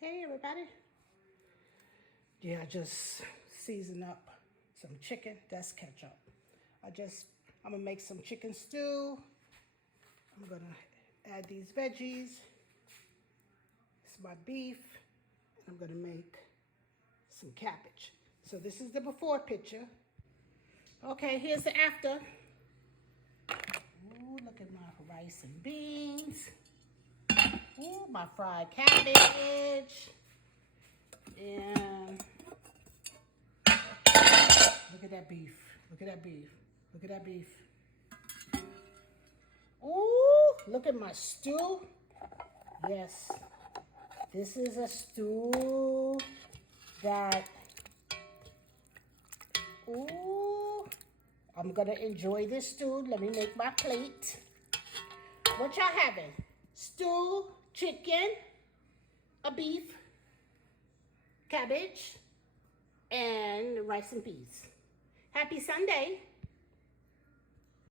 Hey everybody. Yeah, I just seasoned up some chicken. That's ketchup. I'm gonna make some chicken stew. I'm gonna add these veggies. It's my beef. I'm gonna make some cabbage. So this is the before picture. Okay, here's the after. Ooh, look at my rice and beans. Ooh, my fried cabbage. And look at that beef. Look at that beef. Look at that beef. Ooh, look at my stew. Yes, this is a stew that, ooh, I'm gonna enjoy this stew. Let me make my plate. What y'all having? Stew, chicken, a beef, cabbage, and rice and peas. Happy Sunday.